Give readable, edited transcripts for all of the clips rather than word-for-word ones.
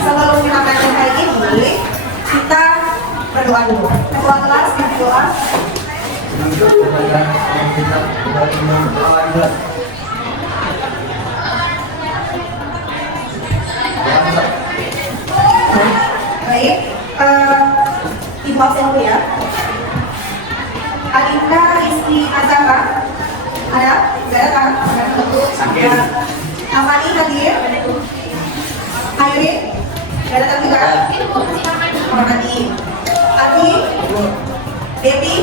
sebelum kita belajar hari ini, kita berdoa dulu. Ketua kelas berdoa. Baik, Ibu absen dulu ya. Adinda istri Azara ada? Tidak ada kan? Sakit. Amani hadir. Airin tidak datang juga. Amani. Adi. Devi.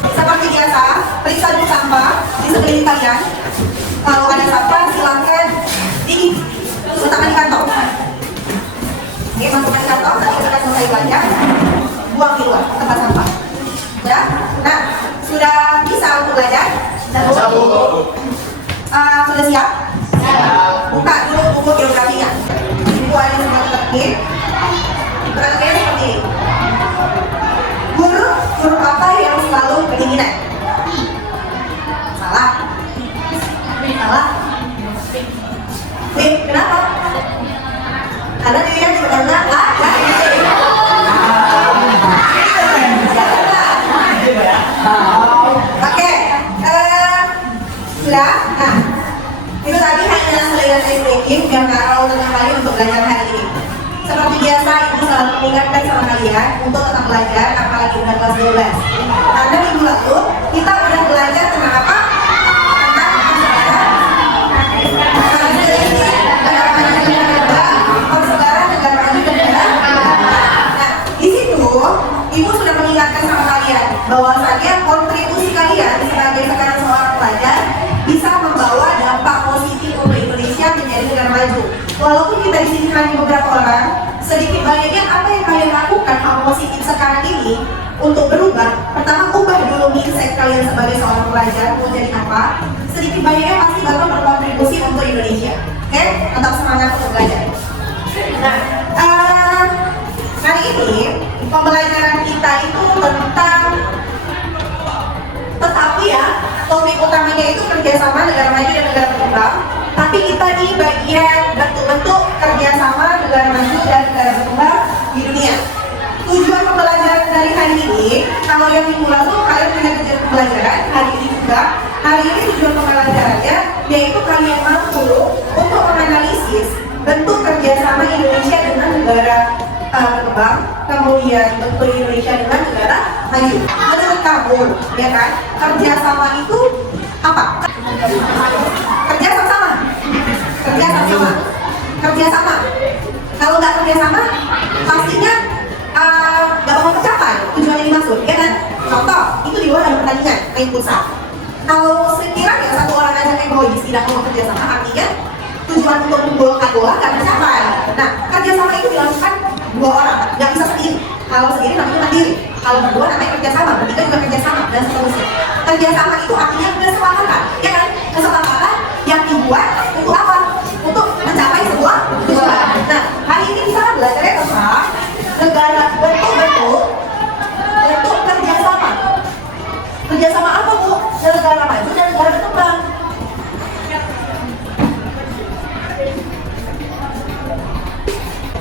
Seperti biasa, periksa dulu sampah di sekeliling kalian. Kalau ada sampah silakan diletakkan di kantong. Oke, masukkan di kantong. Nanti kita selesai belajar, buang di luar tempat sampah. Ya, nah sudah bisa untuk belajar? Sudah siap? Buka dulu buku geografinya. Buku ada semua terkait. Perhatian seperti ini. Huruf apa yang selalu kedinginan? Salah. Kenapa? Karena dia karena Oke, sudah. Nah, itu tadi hanya salinan ice breaking yang kalau tentang kalian untuk belajar hari ini. Seperti biasa, ibu selalu mengingatkan sama kalian untuk tetap belajar, apalagi udah kelas 12. Karena minggu lalu kita udah belajar tentang apa? Ibu sudah mengingatkan sama kalian bahwasannya kontribusi kalian sebagai sekarang seorang pelajar bisa membawa dampak positif untuk Indonesia menjadi negara maju. Walaupun kita di sini hanya beberapa orang, sedikit banyaknya apa yang kalian lakukan hal positif sekarang ini untuk berubah. Pertama, ubah dulu mindset kalian sebagai seorang pelajar mau jadi apa. Sedikit banyaknya pasti bakal berkontribusi untuk Indonesia. Oke, tetap semangat untuk belajar. Nah, hari ini pembelajaran kita itu tentang tetapi ya topik utamanya itu kerjasama negara maju dan negara berkembang. Tapi kita di bagian bentuk-bentuk kerjasama negara maju dan negara berkembang di dunia. Tujuan pembelajaran dari hari ini, kalau yang minggu lalu kalian punya kegiatan pembelajaran, hari ini juga. Hari ini tujuan pembelajarannya yaitu kalian mampu untuk menganalisis bentuk kerjasama Indonesia dengan negara berkembang, kemudian bentuk Indonesia dengan negara maju. Menurut kamu, ya kan, kerjasama itu apa? Kerjasama. Kalau nggak kerjasama, pastinya nggak bakal tercapai tujuan yang dimaksud, ya kan? Contoh, itu di luar ada pertandingan main futsal. Kalau sekiranya satu orang aja egois tidak mau kerjasama, artinya tujuan untuk menggolkan bola nggak tercapai. Nah, kerjasama itu dilakukan dua orang, nggak bisa sendiri. Kalau sendiri namanya mandiri, kalau berdua namanya kerjasama, bertiga juga kerjasama, dan seterusnya. Kerjasama itu artinya kesepakatan, ya kan? Kesepakatan yang dibuat untuk apa? Untuk mencapai sebuah tujuan. Nah, hari ini kita belajarnya tentang negara bentuk kerjasama. Kerjasama apa Bu? Negara maju dan negara berkembang.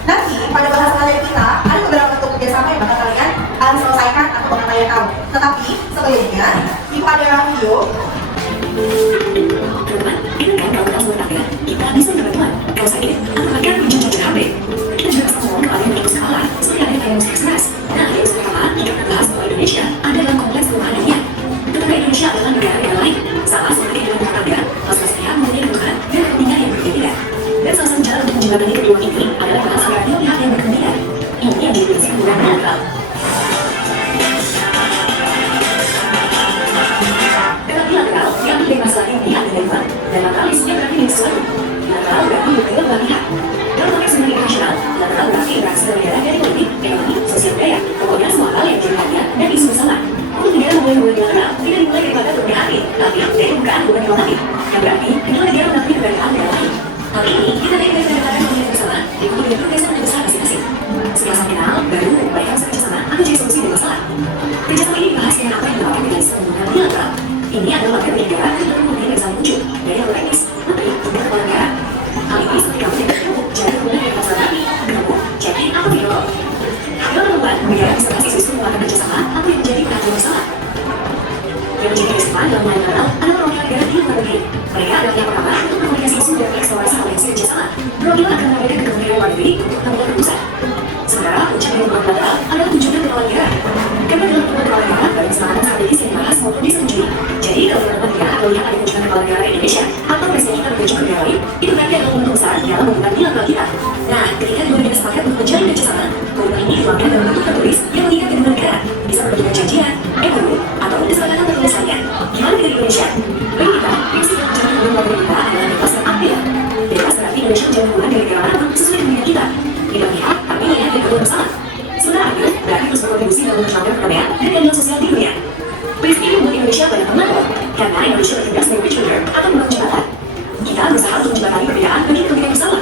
Nanti pada bahasa kalian kita ada beberapa bentuk kerjasama yang bakal kalian selesaikan atau bakal kalian tahu. Tetapi sebelumnya di pada video kita bisa berbantuan. Kalau sakit, apakah menjajah HP? Kita juga bisa ngomong ke kalian untuk sekolah seperti ada kayak musik keras. Nah, yang sekarang kita bahas bahwa Indonesia ada dalam kompleks perubahan dunia. Tetapi Indonesia adalah negara lain, sama seperti dengan tetangga, masing-masing mempunyai kebutuhan dan kepentingan yang berbeda. Dan salah satu cara untuk menjembatani kedua ini adalah bahas antara dua pihak yang berbeda. Ini yang didefinisikan dengan netral. Tetapi lateral diambil dari masalah yang pihak dan derivan, dan naturalis yang berarti milik sesuatu. Lateral berarti berbeda belah pihak. Dalam konteks dunia internasional, lateral berarti interaksi negara dari politik, ekonomi, sosial budaya, pokoknya semua hal yang menjadi perhatian dan isu bersama. Untuk negara memulai hubungan bilateral tidak dimulai daripada berbeda hati, tapi dari pembukaan hubungan diplomatik. Yang berarti kedua negara mengakui keberadaan negara lain. Hal ini kita dari pendekatan hubungan bersama diikuti dengan progres yang besar masing-masing. Setelah saling kenal, baru perbaikan kerjasama akan jadi solusi dari masalah. Kerjasama ini dibahas dengan apa yang dinamakan mekanisme hubungan bilateral. Ini adalah materi negara yang berhubungan dengan muncul dari yang teknis, menteri, dan kepala negara. Hal ini seperti kamu Jerman dalam bilateral adalah perwakilan negara di luar negeri. Mereka adalah pihak pertama untuk berkomunikasi langsung dan eksplorasi potensi kerjasama. Perwakilan akan menyampaikan ke Kementerian Luar Negeri untuk mengambil keputusan. Sementara ujian dengan bilateral adalah kunjungan ke kepala negara. Karena dalam pertemuan kepala negara banyak kesepakatan strategis yang dibahas maupun disetujui. Jadi kalau teman-teman tidak atau lihat ada kunjungan kepala negara ke Indonesia atau presiden kita berkunjung ke negara lain, itu berarti adalah momentum besar dalam membuka bilateral kita. Nah, ketika kedua negara sepakat untuk menjalin kerjasama, komitmen ini dituangkan dalam bentuk tertulis yang mengikat kedua negara bisa berbentuk janjian, MOU, atau kesepakatan tertulis lainnya. Gimana dengan Indonesia? Bagi kita, prinsip yang menjadi hubungan warga kita adalah bebas dan adil. Bebas berarti Indonesia menjalin hubungan dengan negara manapun sesuai dengan minat kita. Tidak pihak, tapi melihat dari kedua bersama. Sementara adil berarti terus berkontribusi dalam memperjuangkan perdamaian dan keadilan sosial di dunia. Prinsip ini membuat Indonesia banyak mengatur, karena Indonesia bertugas sebagai bridge builder atau membangun jembatan. Kita berusaha untuk menjembatani perbedaan bagi kepentingan bersama.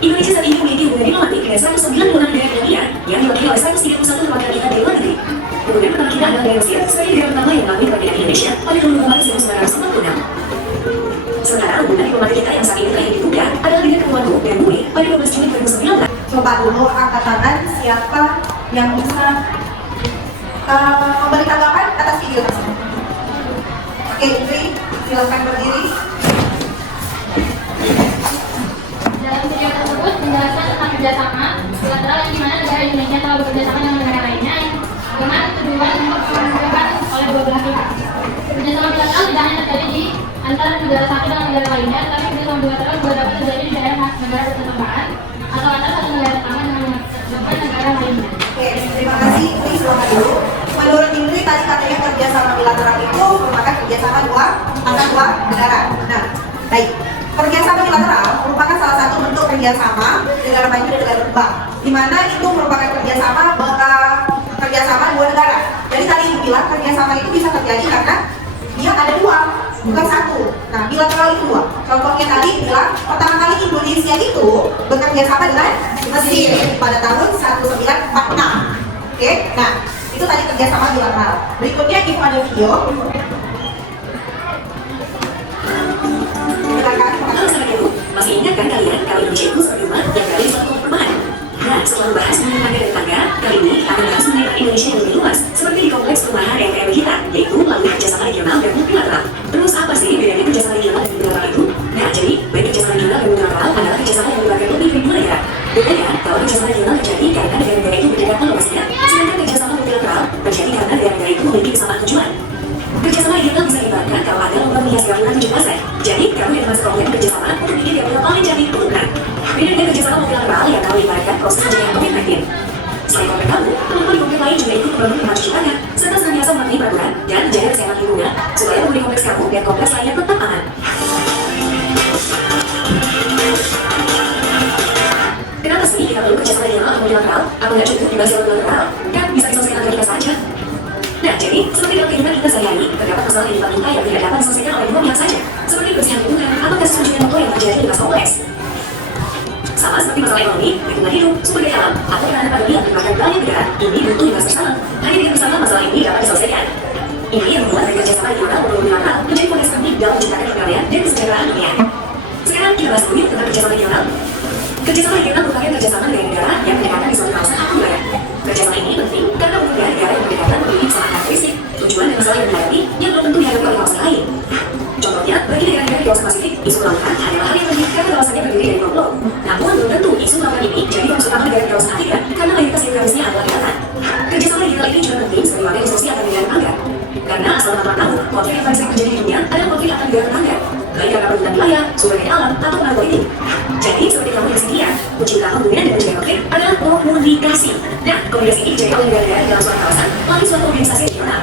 Indonesia saat ini memiliki hubungan diplomatik dengan 190 negara di dunia yang diwakili oleh 131 perwakilan kita dari luar negeri. Hubungan pertama kita adalah dengan Mesir sebagai negara pertama yang mengakui kemerdekaan Indonesia pada tahun Maret 1946. Sementara hubungan diplomatik kita yang saat ini terakhir dibuka adalah dengan Kepulauan dan Bumi pada 12 Juni 2019. Coba dulu angkat tangan siapa yang bisa memberi tanggapan atas video tersebut. Oke, Indri, silakan berdiri. Dalam video tersebut menjelaskan tentang kerjasama bilateral yang dimana negara Indonesia telah bekerjasama dengan negara lainnya dengan tujuan mempertemukan oleh dua belah pihak. Kerjasama bilateral tidak hanya terjadi di antara negara satu dengan negara lainnya, tetapi kerjasama bilateral juga dapat terjadi di daerah negara bertetanggaan atau antara satu negara tetangga dengan negara lainnya. Oke, terima kasih. Indri, silakan dulu. Menurut Indri tadi katanya kerjasama bilateral itu merupakan kerjasama antara dua negara. Nah, baik. Kerjasama bilateral merupakan salah satu bentuk kerjasama negara maju dan negara berkembang, di mana itu merupakan kerjasama dua negara. Jadi tadi Ibu bilang kerjasama itu bisa terjadi karena dia ada dua, bukan satu. Nah, bilateral itu dua. Contohnya tadi bilang pertama kali Indonesia itu bekerja sama dengan Mesir pada tahun 1946. Oke, nah itu tadi kerjasama bilateral. Berikutnya Ibu ada video. Halo sahabat Ibu, masih ingat kan kalian kalau Indonesia itu seperti rumah yang berada di suatu perumahan? Nah, setelah membahas mengenai tangga dan tangga, kali ini akan membahas mengenai Indonesia yang lebih luas, seperti di kompleks perumahan RPM kita, yaitu melalui kerjasama regional dan multilateral. Terus apa sih bedanya kerjasama regional dan multilateral itu? Nah, jadi baik kerjasama regional dan multilateral adalah kerjasama yang melibatkan lebih dari dua negara. Bedanya, kalau kerjasama regional terjadi karena negara-negara itu berdekatan lokasinya, sedangkan kerjasama multilateral terjadi karena negara-negara itu memiliki kesamaan tujuan. Kerjasama regional bisa dilakukan kalau ada lomba menghias gabungan 7 pasar. Jadi, kamu yang masuk kelompok kerjasama untuk bikin gabungan paling cantik perlukan. Beda dengan kerjasama multilateral yang tahu ibaratkan proses pencegahan COVID-19. Selain komplek kamu, teman-teman di komplek lain juga ikut membantu tempat cuci tangan, serta senantiasa mematuhi peraturan dan menjaga kesehatan lingkungan supaya penghuni kompleks kamu dan kompleks lainnya tetap aman. Kenapa sih kita perlu kerjasama regional atau multilateral? Apa nggak cukup dibahas multilateral? Kan bisa diselesaikan antara kita saja. Nah, jadi, seperti dalam kehidupan kita sehari-hari, terdapat masalah kehidupan kita yang tidak dapat diselesaikan oleh dua pihak saja. Seperti kebersihan lingkungan atau kasus pencurian motor yang terjadi di masa kompleks. Sama seperti masalah ekonomi, lingkungan hidup, sumber daya alam, atau penanganan pandemi yang melibatkan banyak negara, ini butuh dibahas bersama. Hanya dengan bersama masalah ini dapat diselesaikan. Ini yang membuat kerjasama regional maupun multilateral menjadi fondasi penting dalam menciptakan perdamaian dan kesejahteraan dunia. Sekarang kita bahas dulu tentang kerjasama regional. Kerjasama regional merupakan kerjasama dengan negara yang berdekatan di suatu kawasan atau wilayah. Kerjasama ini penting karena umumnya negara yang berdekatan memiliki kesamaan karakteristik, tujuan dan masalah yang dihadapi yang belum tentu dihadapi oleh kawasan lain. Contohnya, bagi negara-negara di kawasan Pasifik, isu lautan hanyalah hal yang penting karena kawasannya terdiri dari pulau. Namun, belum tentu isu lautan ini jadi fokus utama negara di kawasan Afrika karena mayoritas geografisnya adalah daratan. Kerjasama regional ini juga penting sebagai wadah diskusi antar negara tetangga. Karena asal teman-teman tahu, konflik yang paling sering terjadi di dunia adalah konflik antar negara tetangga, baik karena perebutan wilayah, sumber daya alam, atau pengaruh politik. Jadi, seperti kamu di sini ya, kunci utama hubungan dan mencegah konflik adalah komunikasi. Nah, komunikasi ini dijaga oleh negara-negara dalam suatu kawasan melalui suatu organisasi regional.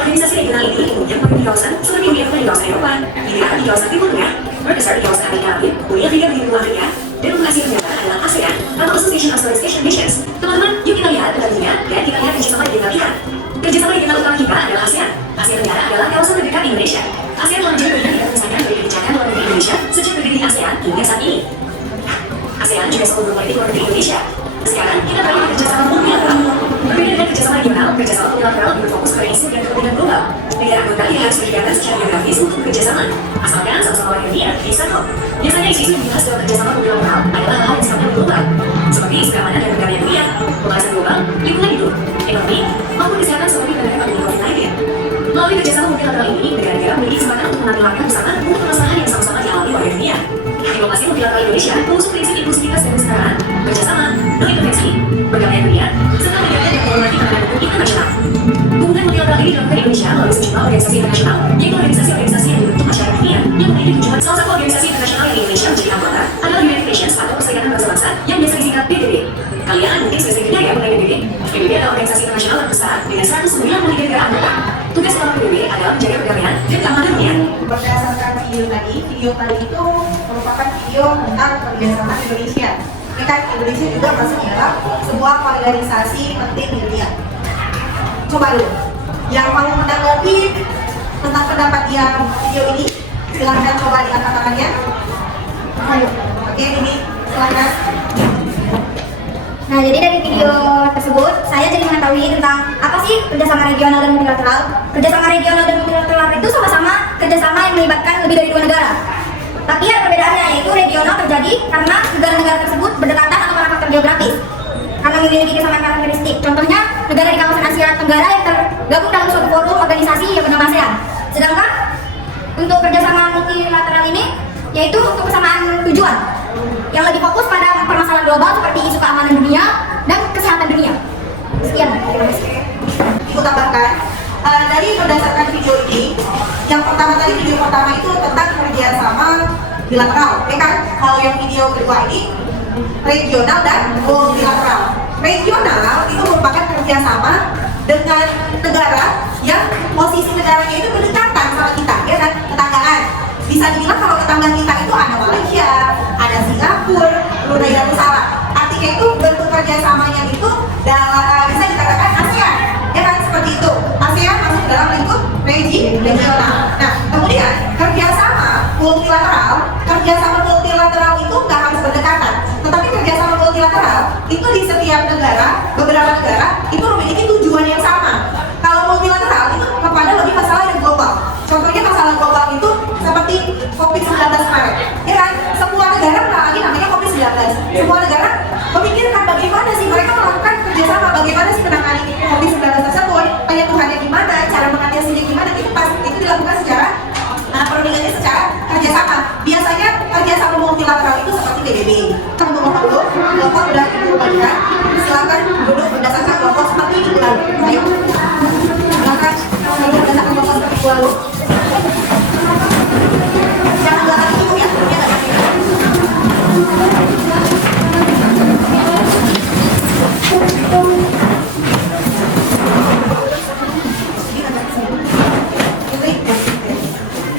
Organisasi regional ini umumnya memiliki di kawasan seperti Uni Eropa di kawasan Eropa, IDA di kawasan Timur Tengah, Mercosur di kawasan Amerika Latin, Uni Afrika di benua Afrika, dan untuk Asia Tenggara adalah ASEAN atau Association of Southeast Asian Nations. Teman-teman, yuk kita lihat tentunya dan kita lihat kerjasama regional kita. Kerjasama regional utama kita adalah ASEAN. Asia Tenggara adalah kawasan terdekat Indonesia. ASEAN telah menjadi bagian dari kebijakan dari kebijakan luar negeri Indonesia sejak berdiri ASEAN hingga saat ini. ASEAN juga selalu politik luar negeri Indonesia. Sekarang kita beralih ke kerjasama multilateral. Berbeda dengan kerjasama regional, kerjasama multilateral berfokus pada isu dan kepentingan global. Negara anggota yang harus berdekatan secara geografis untuk bekerjasama. Asalkan sama-sama warga dunia bisa kok. Biasanya isu-isu yang dibahas dalam kerjasama multilateral adalah hal yang sifatnya global, seperti isu keamanan dan negara dunia, pembahasan global, lingkungan hidup, ekonomi, maupun kesehatan seperti penanganan pandemi COVID-19. Melalui Melalui kerjasama multilateral ini, negara-negara memiliki kesempatan untuk mengambil langkah bersama untuk permasalahan yang sama-sama dialami warga dunia. Diplomasi multilateral Indonesia mengusung prinsip inklusivitas dan kesetaraan, kerjasama, non-intervensi, perdamaian dunia, serta menjaga dan menghormati penegakan hukum internasional. Hubungan multilateral ini dilakukan di Indonesia melalui sejumlah organisasi internasional, yaitu organisasi-organisasi yang dibentuk masyarakat dunia yang memiliki tujuan. Salah satu organisasi internasional yang di Indonesia menjadi anggota adalah United Nations atau Perserikatan Bangsa-Bangsa yang biasa disingkat PBB. Kalian mungkin sudah sering dengar ya mengenai PBB. PBB adalah organisasi internasional terbesar dengan 193 negara anggota. Tugas utama PBB adalah menjaga perdamaian dan keamanan dunia. Berdasarkan video tadi itu merupakan video tentang kerjasama Indonesia. Ini kan Indonesia juga masuk dalam sebuah organisasi penting di dunia. Coba dulu, yang mau menanggapi tentang pendapat dia video ini, silahkan coba diangkat tangannya. Ayo, oke ini silahkan. Nah, jadi dari video tersebut, saya jadi mengetahui tentang apa sih kerjasama regional dan multilateral. Kerjasama regional dan multilateral itu sama-sama kerjasama yang melibatkan lebih dari 2 negara. Tapi ada perbedaannya, yaitu regional terjadi karena negara-negara tersebut berdekatan atau karena faktor geografis. Karena memiliki kesamaan karakteristik. Contohnya, negara di kawasan Asia Tenggara yang tergabung dalam suatu forum organisasi yang bernama ASEAN. Sedangkan untuk kerjasama multilateral ini, yaitu untuk kesamaan tujuan yang lebih fokus pada permasalahan global seperti isu keamanan dunia dan kesehatan dunia. Sekian. Aku tambahkan dari berdasarkan video ini, yang pertama tadi video pertama itu tentang kerjasama bilateral, ya kan? Kalau yang video kedua ini regional dan multilateral. Regional itu merupakan kerjasama dengan negara yang posisi negaranya itu berdekatan sama kita, ya kan? Tetanggaan. Bisa dibilang kalau tetangga kita itu ada Malaysia, ada Singapura, Brunei Darussalam. Artinya itu bentuk kerjasamanya itu bisa dikatakan ASEAN, ya kan? Seperti itu. ASEAN masuk dalam lingkup regional. Nah, kemudian kerjasama multilateral itu nggak harus berdekatan, tetapi kerjasama multilateral itu di setiap negara, beberapa negara itu memiliki tujuan yang sama. Kalau multilateral itu kepada lebih masalah yang global. Contohnya masalah global itu seperti COVID-19 kemarin, ya kan? Semua negara mengalami namanya COVID-19. Semua negara memikirkan bagaimana sih mereka melakukan kerjasama, bagaimana sih menangani COVID-19 tersebut, penyembuhannya gimana, cara mengatasinya gimana, itu dilakukan secara perundingannya secara kerjasama. Biasanya kerjasama multilateral itu seperti PBB. Kamu tunggu dulu, kelompok udah dibagikan. Silakan duduk berdasarkan kelompok seperti minggu lalu. Ayo, silakan duduk berdasarkan kelompok seperti minggu lalu. Jangan belakang itu ya, dia nggak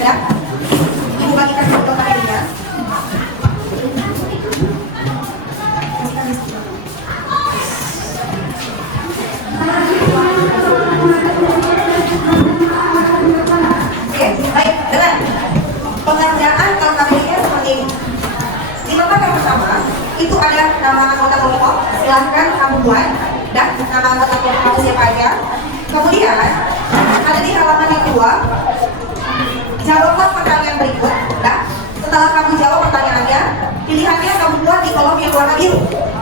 ya, ibu bagikan kelompok lainnya. Oke, baik, dengan pengerjaan KKB-nya seperti ini. Di lembar yang pertama, itu ada nama anggota kelompok, silahkan kamu buat, dan nama anggota kelompok kamu siapa aja. Kemudian, ada di halaman yang kedua, jawablah pertanyaan berikut. Nah, setelah kamu jawab pertanyaannya, pilihannya kamu buat di kolom yang warna biru.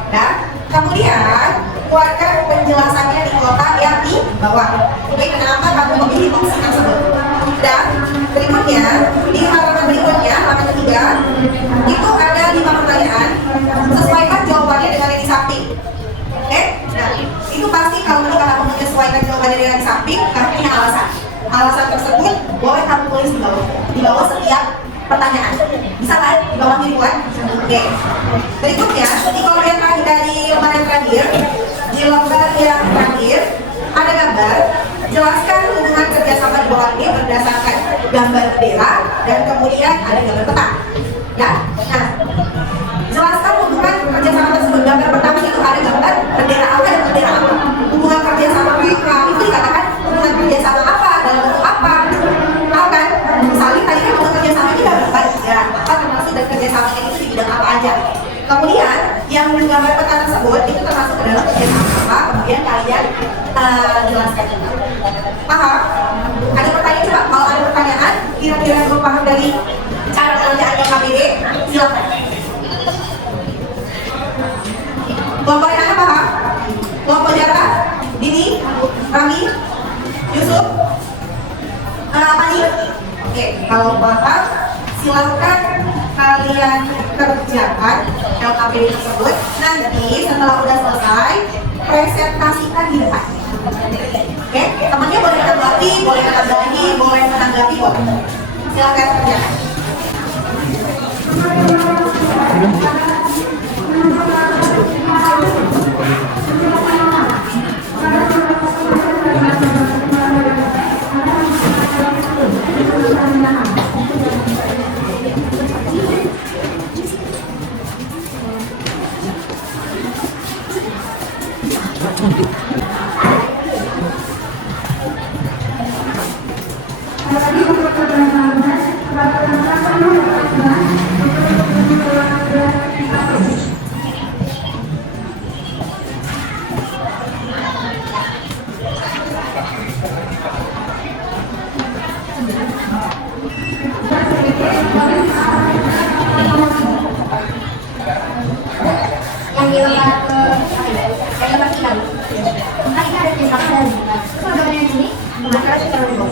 Dan kemudian buatkan penjelasannya di kotak yang di bawah. Oke, kenapa kamu memilih opsi tersebut? Dan berikutnya, di halaman berikutnya, halaman ketiga, itu ada 5 pertanyaan. Sesuaikan jawabannya dengan yang di samping. Oke, nah itu pasti kalau kamu menyesuaikan jawabannya dengan yang di samping, kamu punya alasan. Alasan tersebut boleh kamu tulis di bawah setiap pertanyaan. Bisa kan? Di bawahnya dibuat. Oke. Berikutnya, di kolom yang terakhir dari lembar yang terakhir, di lembar yang terakhir ada gambar. Jelaskan hubungan kerjasama di bawah ini berdasarkan gambar bendera dan kemudian ada gambar peta. Ya. Nah, jelaskan hubungan kerjasama tersebut. Gambar pertama itu ada gambar bendera apa dan bendera apa. Hubungan kerjasama mereka itu dikatakan hubungan kerjasama apa, dalam bentuk apa. Tahu kan? Misalnya tadi kan hubungan kerjasama itu dalam ya, apa termasuk dan kerjasamanya itu di bidang apa aja. Kemudian yang gambar peta tersebut itu termasuk ke dalam kerjasama apa. Kemudian kalian jelaskan juga. Paham? Ada pertanyaan coba. Kalau ada pertanyaan, kira-kira belum paham dari cara pengerjaan KKBD, silakan. Kelompok yang mana paham? Kelompok Jaka, Dini, Rami, Yusuf. apa nih? Oke, kalau paham, silahkan kalian kerjakan LKPD tersebut. Nanti setelah udah selesai, presentasikan di depan. Oke, temannya boleh menanggapi, boleh menanggapi, boleh menanggapi kok. Silahkan kerjakan. Yang di lembar yang lembar 3 kan ini ada tulisan dari terus gambarnya di sini maka kita rubah.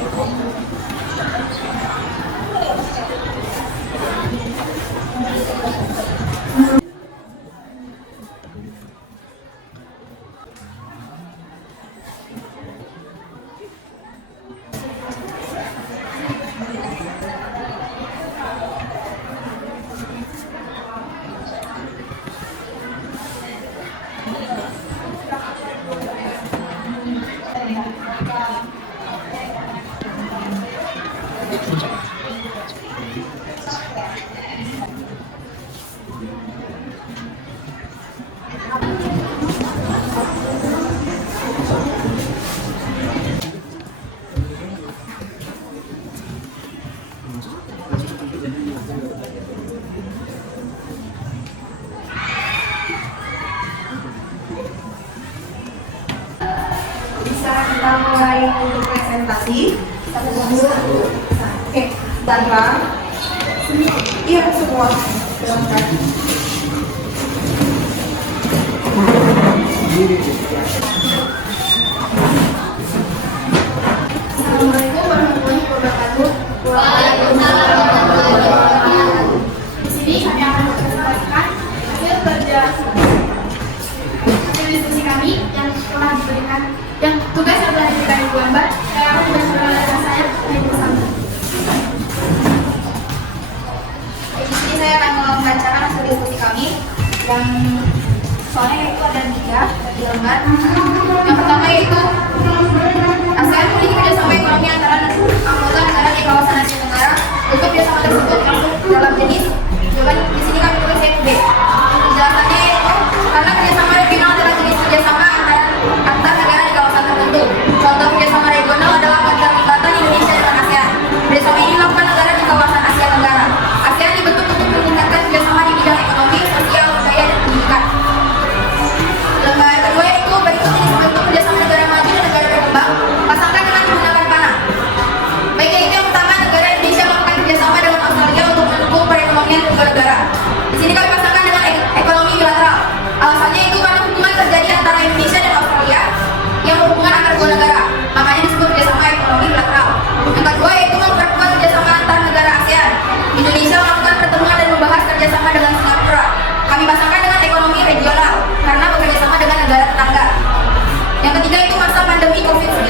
Bisa kita mulai untuk presentasi. Oke, Sandra. Iya, semua. Silahkan. Assalamualaikum warahmatullahi wabarakatuh. Waalaikumsalam warahmatullahi wabarakatuh. Di sini kami akan mempresentasikan hasil diskusi kami yang telah diberikan, yang tugas yang telah diberikan Ibu Ambar. Saya akan mempresentasikan saya Ibu Sambar. Di sini saya akan membacakan hasil diskusi kami yang soalnya itu ada 3 di lembar. Yang pertama yaitu ASEAN memiliki kerjasama ekonomi antara anggota negara di kawasan Asia Tenggara. Untuk kerjasama tersebut masuk dalam jenis jawaban di sini kami tulis yaitu B. Penjelasannya yaitu karena kerjasama regional adalah jenis kerjasama antar negara di kawasan tertentu. Contoh kerjasama regional adalah keterlibatan Indonesia dengan ASEAN. Kerjasama ini dilakukan negara di kawasan Asia Tenggara. ASEAN dibentuk untuk meningkatkan kerjasama di bidang ekonomi, sosial, budaya, dan pendidikan. Lembar kedua yaitu berikut jenis bentuk kerjasama negara maju dan negara berkembang. Pasangkan dengan menggunakan panah. Baik, yaitu yang pertama, negara Indonesia melakukan kerjasama dengan Australia untuk mendukung perekonomian kedua negara. Di sini kami pasangkan dengan ekonomi bilateral. Alasannya itu karena hubungan terjadi antara Indonesia dan Australia yang berhubungan antar dua negara. Makanya disebut kerjasama ekonomi bilateral. Yang kedua yaitu memperkuat kerjasama antar negara ASEAN. Indonesia melakukan pertemuan dan membahas kerjasama dengan Singapura. Kami pasangkan dengan ekonomi regional karena bekerjasama dengan negara tetangga. Yang ketiga itu masa pandemi COVID-19,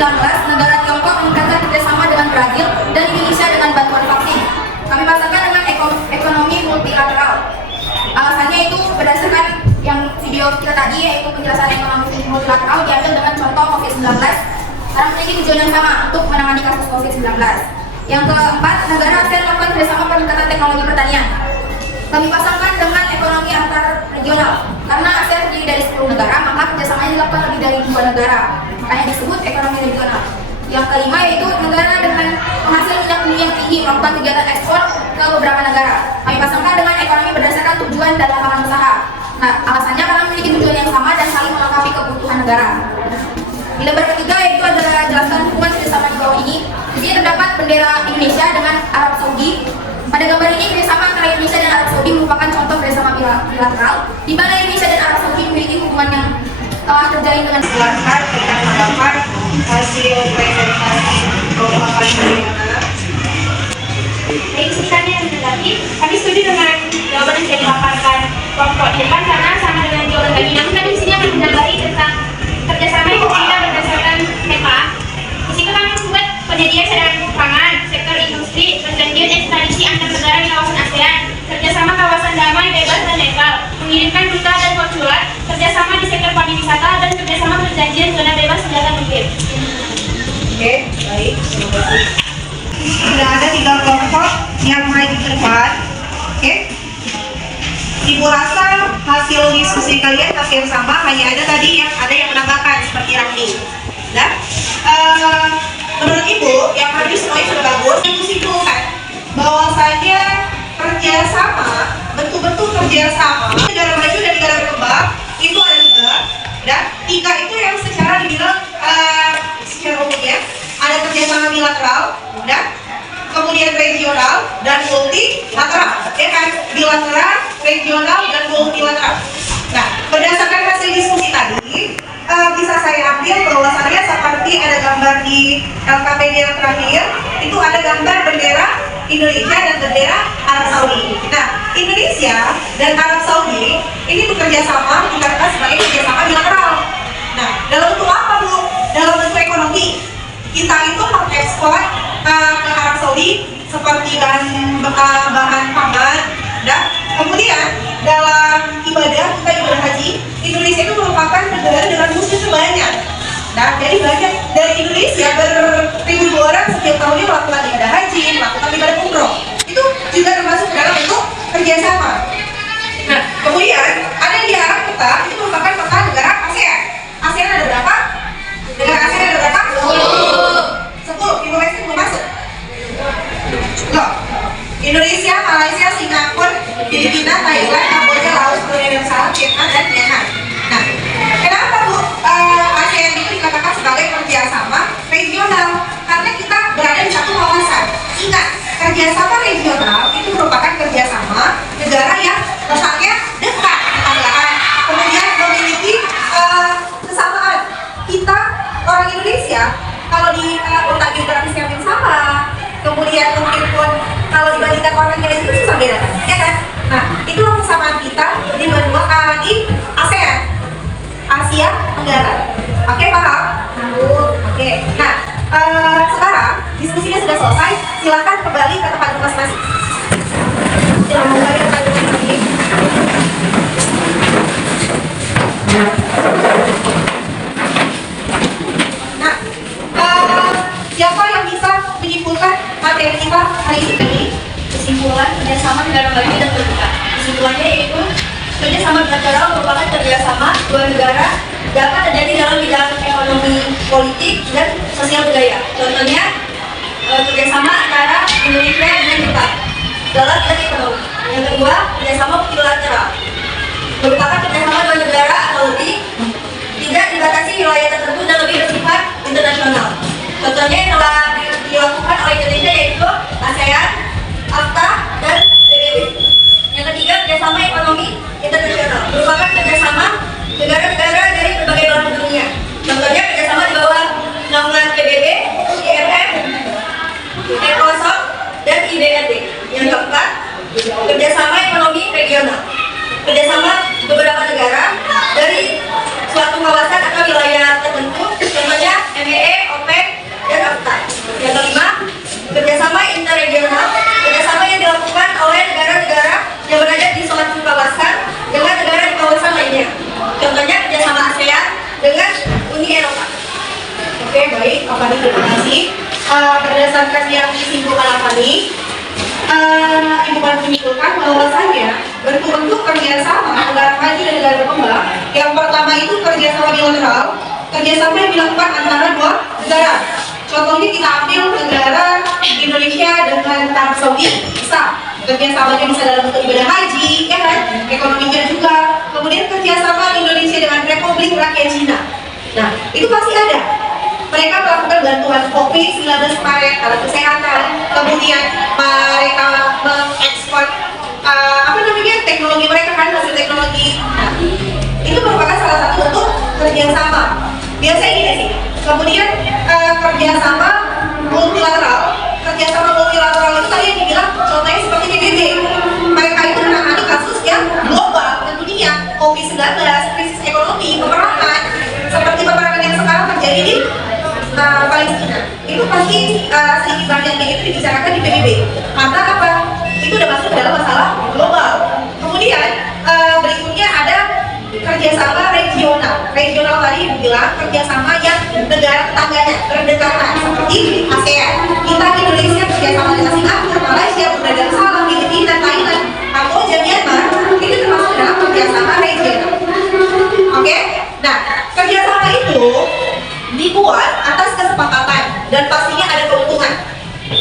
negara Tiongkok meningkatkan kerjasama dengan Brazil dan Indonesia dengan bantuan vaksin. Kami pasangkan dengan ekonomi multilateral. Alasannya itu berdasarkan yang video kita tadi, yaitu penjelasan ekonomi multilateral diambil dengan contoh COVID-19 karena memiliki tujuan yang sama untuk menangani kasus COVID-19. Yang keempat, negara ASEAN melakukan kerjasama peningkatan teknologi pertanian. Kami pasangkan dengan ekonomi antar regional. Karena ASEAN terdiri dari 10 negara, maka kerjasamanya dilakukan lebih dari 2 negara. Makanya disebut ekonomi regional. Yang kelima yaitu negara dengan penghasil minyak bumi yang tinggi melakukan kegiatan ekspor ke beberapa negara. Kami pasangkan dengan ekonomi berdasarkan tujuan dan lapangan usaha. Nah, alasannya karena memiliki tujuan yang sama dan saling melengkapi kebutuhan negara. Di lembar ketiga yaitu adalah jelaskan hubungan kerjasama di bawah ini. Di sini terdapat bendera Indonesia dengan Arab Saudi. Pada gambar ini kerjasama antara Indonesia dan Arab Saudi merupakan contoh kerjasama bilateral, di mana Indonesia dan Arab Saudi memiliki hubungan yang telah terjalin dengan Silakan kita tanggapan hasil presentasi Bapak Ibu. Baik, kesulitannya yang menanggapi, kami setuju dengan jawaban yang sudah dipaparkan kelompok di depan karena sama dengan jawaban kami. Namun kami di sini akan menambahkan tentang kerjasama yang diberikan berdasarkan tema. Di situ kami membuat penyedia cadangan pangan, sektor industri, perjanjian ekstradisi antar negara di kawasan ASEAN, kerjasama kawasan damai, bebas dan netral, mengirimkan duta dan konsulat, kerjasama di sektor pariwisata, dan kerjasama perjanjian zona bebas senjata nuklir. Oke, baik. Terima kasih. Sudah ada 3 kelompok yang maju ke depan. Oke. Ibu rasa hasil diskusi kalian hampir sama, hanya ada tadi yang menambahkan seperti Rani. Nah, menurut Ibu yang maju semuanya sudah bagus. Ibu simpulkan bahwasanya kerjasama, betul-betul kerjasama negara maju dan negara berkembang itu ada 3. Dan 3 itu yang secara dibilang secara umumnya ada kerjasama bilateral, dan kemudian regional dan multilateral, ya kan? Bilateral, regional dan multilateral. Nah, berdasarkan hasil diskusi tadi, bisa saya ambil bahwasannya seperti ada gambar di LKPD yang terakhir, itu ada gambar bendera Indonesia dan bendera Arab Saudi. Nah, Indonesia dan Arab Saudi ini bekerja sama dikatakan sebagai kerjasama bilateral. Nah, dalam bentuk apa, Bu? Dalam bentuk ekonomi. Kita itu mengekspor ke Arab Saudi seperti bahan pangan, dan kemudian dalam ibadah kita ibadah haji, Indonesia itu merupakan negara dengan muslim terbanyak. Nah, jadi banyak dari Indonesia beribu-ribu orang setiap tahunnya melakukan ibadah haji, melakukan ibadah umroh. Itu juga termasuk dalam bentuk kerjasama. Nah, kemudian ada yang di Arab kita itu merupakan kota negara ASEAN. ASEAN ada berapa? Negara ASEAN ada berapa? 10. Ibu Messi belum masuk. Loh, Indonesia, Malaysia, Singapura, Filipina, Thailand, Kamboja, Laos, Brunei Darussalam, Vietnam, dan Myanmar. Nah, kenapa Bu ASEAN itu dikatakan sebagai kerjasama regional? Karena kita berada di satu kawasan. Ingat, kerjasama regional itu merupakan kerjasama negara yang letaknya dekat tetanggaan, kemudian memiliki kesamaan. Kita orang Indonesia kalau di letak geografis yang sama, kemudian mungkin pun kalau dibandingkan orang lain itu susah bedakan, ya kan? Nah, itulah kesamaan kita di ASEAN, Asia Tenggara. Oke, paham? Oke. Nah, sekarang diskusinya sudah selesai. Silakan kembali ke tempat masing-masing. Silakan kembali ke tempat masing-masing. Siapa yang bisa menyimpulkan materi kita hari ini? Kesimpulan kerjasama negara maju dan terbuka. Kesimpulannya yaitu kerjasama bilateral merupakan kerjasama dua negara dapat terjadi dalam bidang ekonomi, politik, dan sosial budaya. Contohnya kerjasama antara Indonesia dengan Jepang dalam bidang ekonomi. Yang kedua, kerjasama multilateral merupakan kerjasama dua negara atau lebih, tidak dibatasi wilayah tertentu dan lebih bersifat internasional. Contohnya yang telah dilakukan oleh Indonesia yaitu ASEAN, AFTA, dan PBB. Yang ketiga, kerjasama ekonomi internasional merupakan kerjasama negara-negara dari berbagai belahan dunia. Contohnya kerjasama di bawah naungan PBB, IMF, ECOSOC, dan IBRD. Yang keempat, kerjasama ekonomi regional, kerjasama beberapa negara dari suatu kawasan atau wilayah tertentu, contohnya MEE, OPEC, dan AFTA. Yang kelima, kerjasama interregional, kerjasama yang dilakukan oleh negara-negara yang berada di suatu kawasan dengan negara di kawasan lainnya. Contohnya kerjasama ASEAN dengan Uni Eropa. Oke, baik. Apani, terima kasih. Berdasarkan yang disimpulkan Apani, Ibu Pan menyimpulkan bahwasanya bentuk-bentuk kerjasama negara maju dan negara berkembang. Yang pertama itu kerjasama bilateral, kerjasama yang dilakukan antara dua negara. Contohnya kita ambil negara Indonesia dengan Arab Saudi, bisa kerjasamanya bisa dalam bentuk ibadah haji, ya kan? Ekonominya juga. Kemudian kerjasama Indonesia dengan Republik Rakyat Cina. Nah, itu pasti ada. Mereka melakukan bantuan COVID-19 kemarin, alat kesehatan, kemudian mereka mengekspor teknologi mereka kan, hasil teknologi. Nah, itu merupakan salah satu bentuk kerjasama. Biasanya gini sih. Kemudian kerjasama multilateral itu tadi yang dibilang dibuat atas kesepakatan dan pastinya ada keuntungan.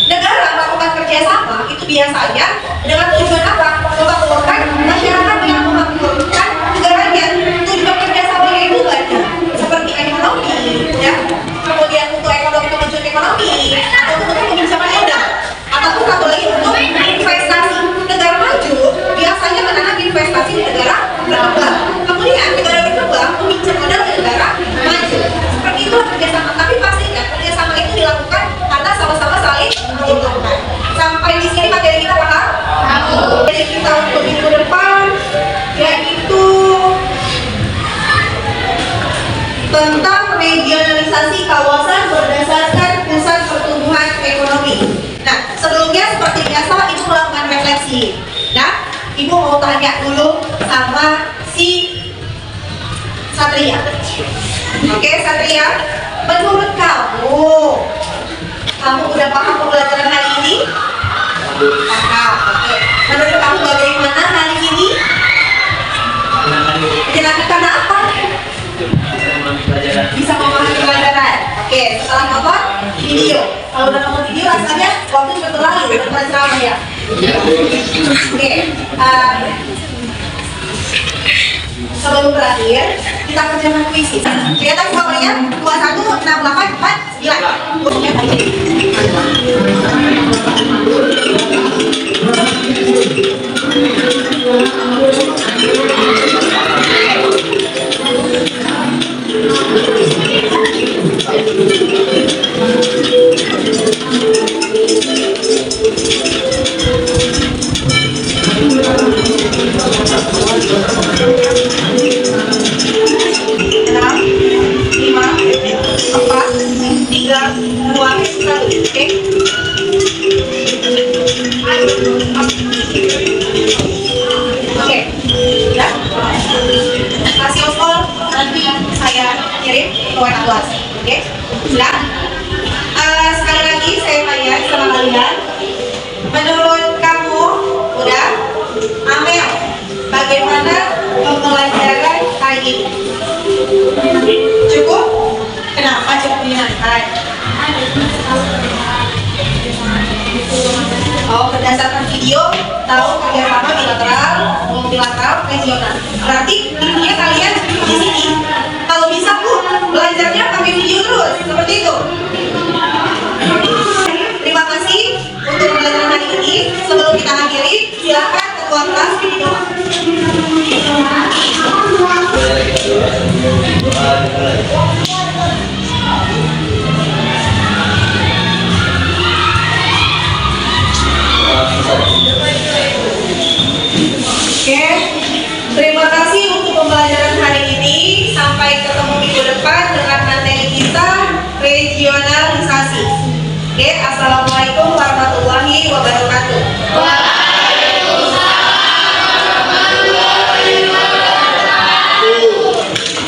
Negara melakukan kerjasama itu biasanya dengan tujuan apa? Memakmurkan masyarakat yang memakmurkan negaranya. Tujuan kerjasamanya itu banyak, seperti ekonomi, ya, kemudian untuk ekonomi kemajuan ekonomi, atau untuk kebijakan modal, ataupun satu lagi untuk investasi. Negara maju biasanya menanam investasi di negara berkembang. Kemudian negara berkembang meminjam modal ke negara maju. Seperti itulah kerjasama. Tapi pastikan kerjasama itu dilakukan karena sama-sama saling menguntungkan. Sampai di sini materi kita paham? Jadi kita untuk minggu depan yaitu tentang regionalisasi kawasan berdasarkan pusat pertumbuhan ekonomi. Nah, sebelumnya seperti biasa Ibu melakukan refleksi. Nah, Ibu mau tanya dulu sama si Satria. Oke, Satria, menurut kamu udah paham pembelajaran hari ini? Paham. Oke. Menurut kamu bagaimana hari ini? Menyenangkan karena apa? Bisa memahami pelajaran. Oke, setelah nonton video. Kalau udah nonton video rasanya waktu juga berlalu bukan ceramah ya. Oke. Sebelum berakhir, kita kerjakan puisi. Kelihatan semuanya 21, 68, 4, 9. Bukunya baik. Oke, ya. Kasih all nanti saya kirim ke WA kelas. Oke, sudah. Sekali lagi saya tanya sama kalian, menurut kamu udah Amel, bagaimana pembelajaran hari ini? Cukup? Kenapa cukup menyenangkan? Oh, berdasarkan video tahu kerjasama bilateral, multilateral, regional. Berarti intinya kalian di sini kalau bisa belajarnya pakai video terus, seperti itu. Terima kasih untuk pembelajaran hari ini. Sebelum kita akhiri, silakan ketua kelas didoa. Oke, terima kasih untuk pembelajaran hari ini. Sampai ketemu minggu depan dengan materi kita regionalisasi. Oke, assalamualaikum warahmatullahi wabarakatuh.